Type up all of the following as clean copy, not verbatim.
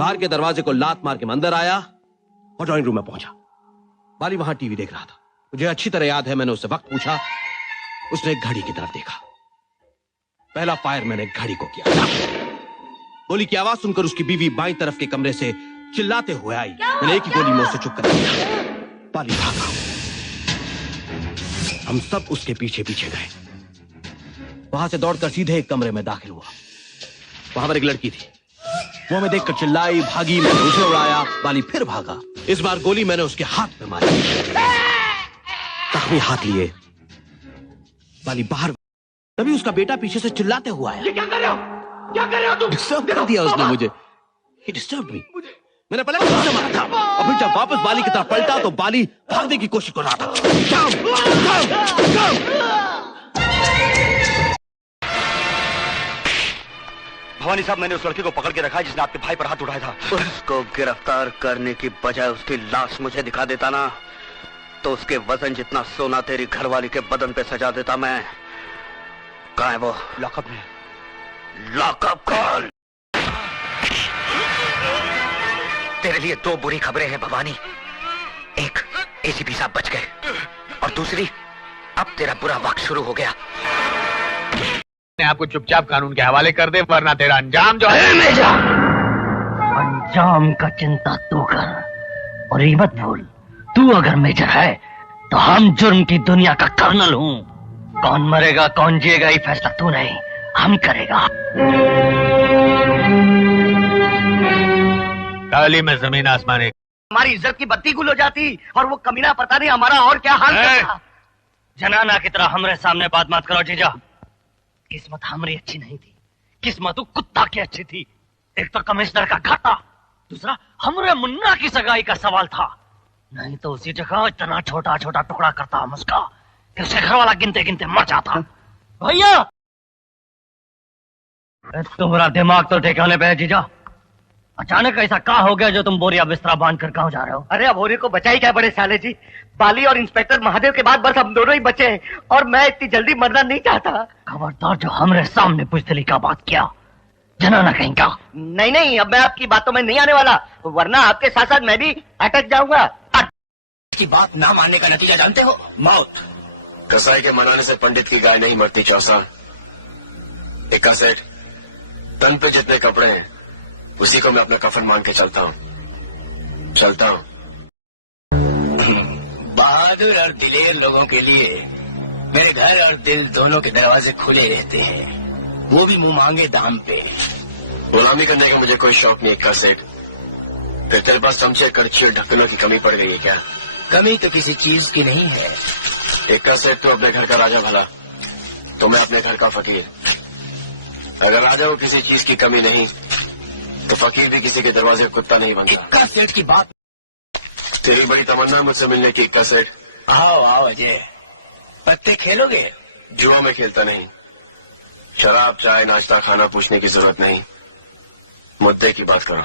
बाहर के दरवाजे को लात मार के मैं अंदर आया और ड्राइंग रूम में पहुंचा। बाली वहां टीवी देख रहा था। मुझे अच्छी तरह याद है, मैंने उससे वक्त पूछा। उसने एक घड़ी की तरफ देखा। पहला फायर मैंने घड़ी को किया। गोली की आवाज सुनकर उसकी बीवी बाईं तरफ के कमरे से चिल्लाते हुए आई। मैंने एक ही गोली में उसे चुप कर दिया। बाली भागा। हम सब उसके पीछे पीछे गए। वहां से दौड़कर सीधे एक कमरे में दाखिल हुआ। वहां पर एक लड़की थी। वो हमें देखकर चिल्लाई, भागी। मैंने उसे उड़ाया। बाली फिर भागा। इस बार गोली मैंने उसके हाथ में मारी। जख्मी हाथ लिए बाली बाहर। तभी उसका बेटा पीछे से चिल्लाते हुआ आया। क्या कर रहे हो? क्या कर रहे हो तुम? डिस्टर्ब कर दिया उसने मुझे। He disturbed me. मैंने पहले उससे मारा था और फिर जब वापस बाली की तरफ पलटा तो बाली भागने की कोशिश कर रहा था। भवानी साहब, मैंने उस लड़के को पकड़ के रखा है जिसने आपके भाई पर हाथ उठाया था। उसको गिरफ्तार करने की बजाय उसकी लाश मुझे दिखा देता ना, तो उसके वजन जितना सोना तेरी घरवाली के बदन पे सजा देता मैं। कहाँ है वो? लॉकअप में। लॉकअप कौन? तेरे लिए दो बुरी खबरें हैं भवानी। एक, एसीपी साहब बच गए, और दूसरी, अब तेरा बुरा वक्त शुरू हो गया। आपको चुपचाप कानून के हवाले कर दे, वरना तेरा अंजाम जो है। अंजाम का चिंता तू कर, और ये मत भूल, तू अगर मेजर है तो हम जुर्म की दुनिया का कर्नल हूँ। कौन मरेगा कौन जिएगा ये फैसला तू नहीं, हम करेगा। काली में जमीन आसमान एक। हमारी इज्जत की बत्ती गुल हो जाती और वो कमीना पता नहीं हमारा और क्या हाल करता। जनाना की तरह हमारे सामने बात मत करो जीजा। किस्मत हमारी अच्छी नहीं थी, किस्मत तो कुत्ता की अच्छी थी। एक तो कमिश्नर का घाटा, दूसरा हमारे मुन्ना की सगाई का सवाल था। नहीं तो उसी जगह इतना छोटा छोटा टुकड़ा करता हम उसका कि उसे घर वाला गिनते गिनते मर जाता। भैया तुम्हारा दिमाग तो ठिकाने पे है जीजा। अचानक ऐसा क्या हो गया जो तुम बोरिया बिस्तरा बांध कर कहाँ जा रहे हो? अरे अब होरी को बचाई क्या बड़े साले जी। बाली और इंस्पेक्टर महादेव के बाद बस हम दोनों ही बचे हैं, और मैं इतनी जल्दी मरना नहीं चाहता। खबरदार जो हमरे सामने बुजदिली का बात किया, जनाना कहीं का। नहीं नहीं, अब मैं आपकी बातों में नहीं आने वाला, वरना आपके साथ साथ मैं भी अटक जाऊंगा। की बात ना मानने का नतीजा जानते हो? मौत। कसाई के मनाने से पंडित की गाय नहीं मरती चौसा। इक्का सेठ, तन पे जितने कपड़े हैं उसी को मैं अपना कफन मान के चलता हूँ। बहादुर और दिलेर लोगों के लिए मेरे घर और दिल दोनों के दरवाजे खुले रहते हैं, वो भी मुंह मांगे दाम पे। गुलामी करने का मुझे कोई शौक नहीं इक्का सेठ। फिर तेरे पास चमचे, कड़छी और ढक्कनों की कमी पड़ गई है क्या? कमी तो किसी चीज की नहीं है। इक्का सेठ तो अपने घर का राजा भला, तो मैं अपने घर का फकीर। अगर राजा को किसी चीज की कमी नहीं तो फकीर भी किसी के दरवाजे कुत्ता नहीं बनता। इक्का सेठ की बात। तेरी बड़ी तमन्ना मुझसे मिलने की इक्का सेठ। आओ आओ अजय, पत्ते खेलोगे? जुआ में खेलता नहीं। शराब, चाय, नाश्ता, खाना पूछने की जरूरत नहीं, मुद्दे की बात करो।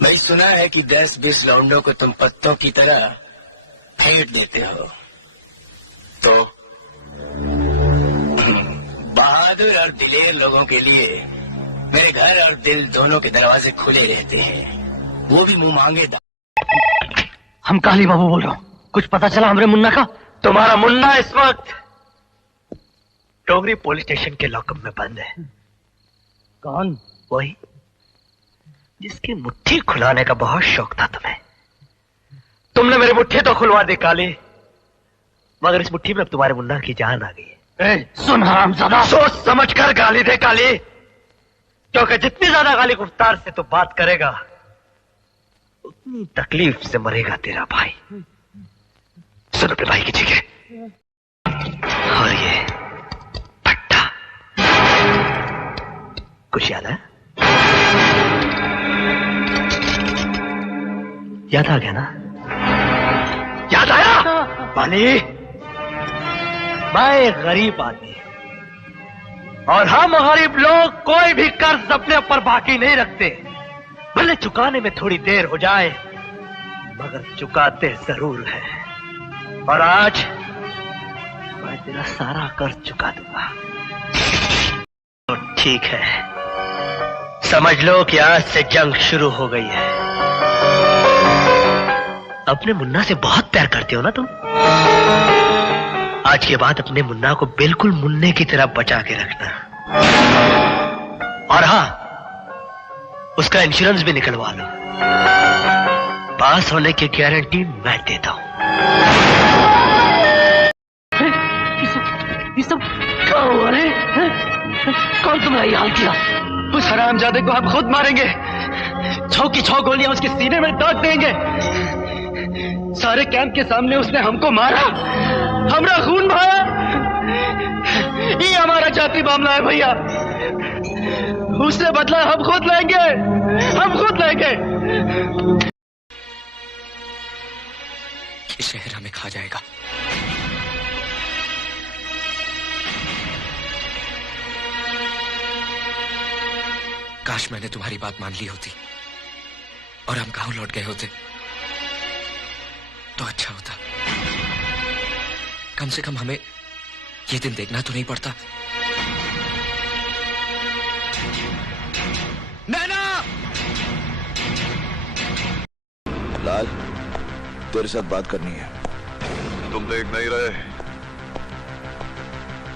मैं सुना है कि 10-20 लौंडों को तुम पत्तों की तरह फेंट देते हो, तो बहादुर और दिलेर लोगों के लिए मेरे घर और दिल दोनों के दरवाजे खुले रहते हैं, वो भी मुंह मांगे दाम। हम काली बाबू बोल रहा हूँ। कुछ पता चला हमरे मुन्ना का? तुम्हारा मुन्ना इस वक्त डोगरी पुलिस स्टेशन के लॉकअप में बंद है। कौन? वही जिसकी मुट्ठी खुलाने का बहुत शौक था तुम्हें। तुमने मेरी मुट्ठी तो खुलवा दी काली, मगर इस मुट्ठी में अब तुम्हारे मुन्ना की जान आ गई है। सुन हरामजादा, सोच समझ कर गाली दे काली, क्योंकि जितनी ज्यादा गाली गुफ्तार से तो बात करेगा उतनी तकलीफ से मरेगा तेरा भाई। सुन अपने भाई की चीखें। और ये पट्टा कुछ याद है? याद आ गया ना? याद आया? बाली, मैं एक गरीब आदमी, और हम गरीब लोग कोई भी कर्ज अपने ऊपर बाकी नहीं रखते। भले चुकाने में थोड़ी देर हो जाए, मगर चुकाते जरूर है। और आज मैं तेरा सारा कर्ज चुका दूंगा। तो ठीक है, समझ लो कि आज से जंग शुरू हो गई है। अपने मुन्ना से बहुत प्यार करते हो ना तुम? आज के बाद अपने मुन्ना को बिल्कुल मुन्ने की तरह बचा के रखना। और हाँ, उसका इंश्योरेंस भी निकलवा लो। पास होने की गारंटी मैं देता हूं। ये सब क्या हुआ रे? कौन तुम्हारा ये हाल किया? उस हरामजादे को हम खुद मारेंगे। 6 की 6 गोलियां उसके सीने में दाग देंगे। सारे कैंप के सामने उसने हमको मारा, हमारा खून बहाया। ये हमारा जाति मामला है भैया। उससे बदला हम खुद लेंगे, हम खुद लेंगे। ये शहर हमें खा जाएगा। काश मैंने तुम्हारी बात मान ली होती और हम गांव लौट गए होते तो अच्छा होता। कम से कम हमें ये दिन देखना तो नहीं पड़ता। नैना! लाल, तेरे साथ बात करनी है। तुम देख नहीं रहे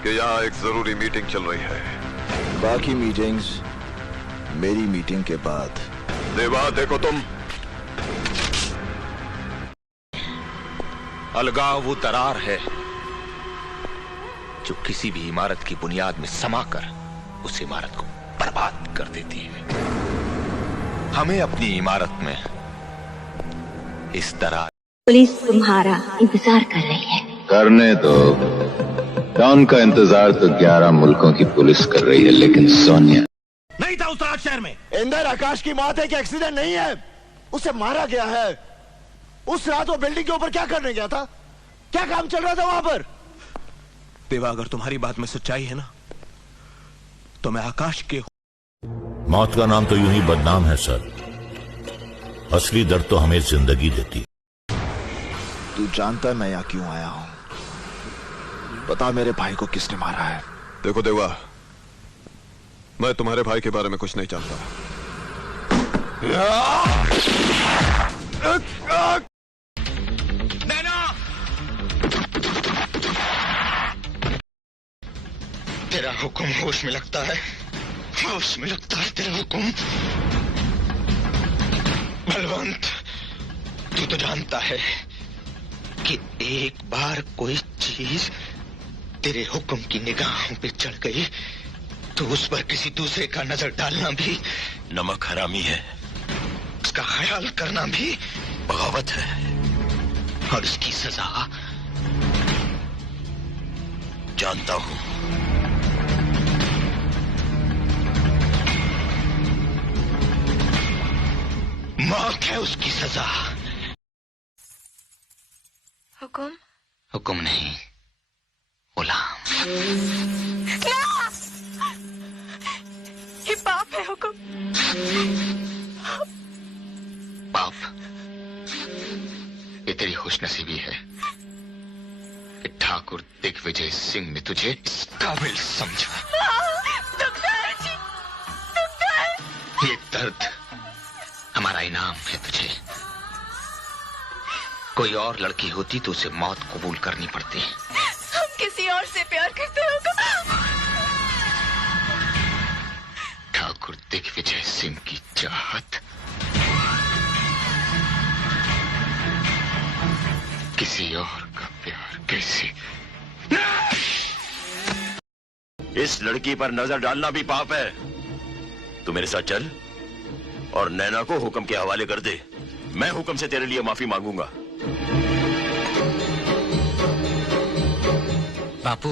कि यहाँ एक जरूरी मीटिंग चल रही है? बाकी मीटिंग्स मेरी मीटिंग के बाद। देवा, देखो तुम। अलगाव वो दरार है जो किसी भी इमारत की बुनियाद में समाकर उस इमारत को बर्बाद कर देती है। हमें अपनी इमारत में इस दरार। पुलिस तुम्हारा इंतजार कर रही है। करने दो। डॉन का इंतजार तो 11 मुल्कों की पुलिस कर रही है, लेकिन सोनिया नहीं था उस रात शहर में। इंदर आकाश की मौत है कि एक्सीडेंट नहीं है, उसे मारा गया है। उस रात वो बिल्डिंग के ऊपर क्या करने गया था? क्या काम चल रहा था वहां पर? देवा, अगर तुम्हारी बात में सच्चाई है ना, तो मैं आकाश के। मौत का नाम तो यूं ही बदनाम है सर, असली दर्द तो हमें जिंदगी देती है। तू जानता है मैं यहाँ क्यों आया हूं? बता मेरे भाई को किसने मारा है? देखो देवा, मैं तुम्हारे भाई के बारे में कुछ नहीं जानता। नैना! तेरा हुक्म होश में लगता है, होश में लगता है तेरा हुक्म। बलवंत, तू तो जानता है कि एक बार कोई चीज तेरे हुक्म की निगाहों पे चढ़ गई तो उस पर किसी दूसरे का नजर डालना भी नमक हरामी है, उसका ख्याल करना भी बगावत है। और इसकी सजा जानता हूं। मौत है उसकी सजा। हुकुम? हुक्म नहीं, गुलाम। ये पाप है हुकुम। पाप? ये तेरी खुशनसीबी है कि ठाकुर दिग्विजय सिंह ने तुझे इस काबिल समझा। ये दर्द हमारा इनाम है तुझे। कोई और लड़की होती तो उसे मौत कबूल करनी पड़ती। हम किसी और से प्यार करते हो। ठाकुर दिग्विजय सिंह की चाहत किसी और का प्यार कैसे? इस लड़की पर नजर डालना भी पाप है। तू मेरे साथ चल और नैना को हुक्म के हवाले कर दे। मैं हुक्म से तेरे लिए माफी मांगूंगा। बापू,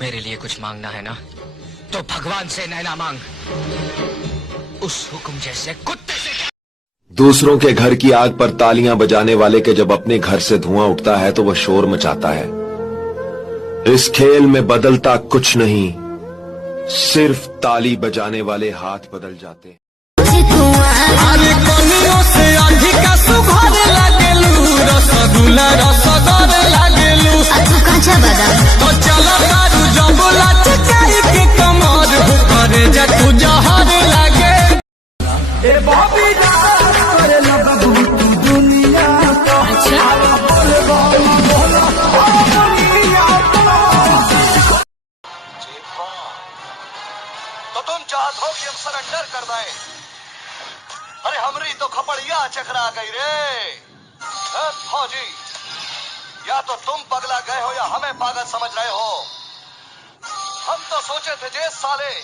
मेरे लिए कुछ मांगना है ना, तो भगवान से नैना मांग। उस हुक्म जैसे कुत्ते से। दूसरों के घर की आग पर तालियां बजाने वाले के जब अपने घर से धुआं उठता है तो वह शोर मचाता है। इस खेल में बदलता कुछ नहीं, सिर्फ ताली बजाने वाले हाथ बदल जाते हैं। अरे कोनियों से अधिक सुघर लागेलू, रसगुल्ला रसगर लागेलू। तो चलो तारू जबला चकाई के कमर करे जा तू जहर लागे तो तुम चाहत हो कि हम सरेंडर कर दें? अरे हमरी तो खपड़िया चकरा गई रे। फौजी, या तो तुम पगला गए हो या हमें पागल समझ रहे हो। हम तो सोचे थे जे साले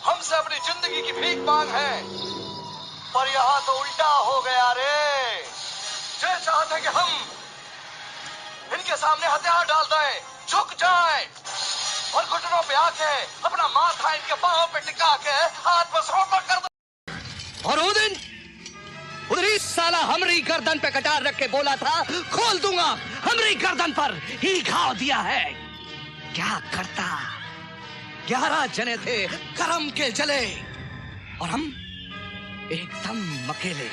हमसे अपनी जिंदगी की भीख मांग है, पर यहाँ तो उल्टा हो गया रे। जे चाहते कि हम इनके सामने हथियार डाल दें, झुक जाएं और घुटनों पे आके अपना माथा इनके पांव पे टिका के हाथ में समर्पण कर दो। और उधर ही साला हमरी गर्दन पे कटार रख के बोला था खोल दूंगा, हमरी गर्दन पर ही घाव दिया है। क्या करता? 11 जने थे करम के जले और हम एकदम अकेले।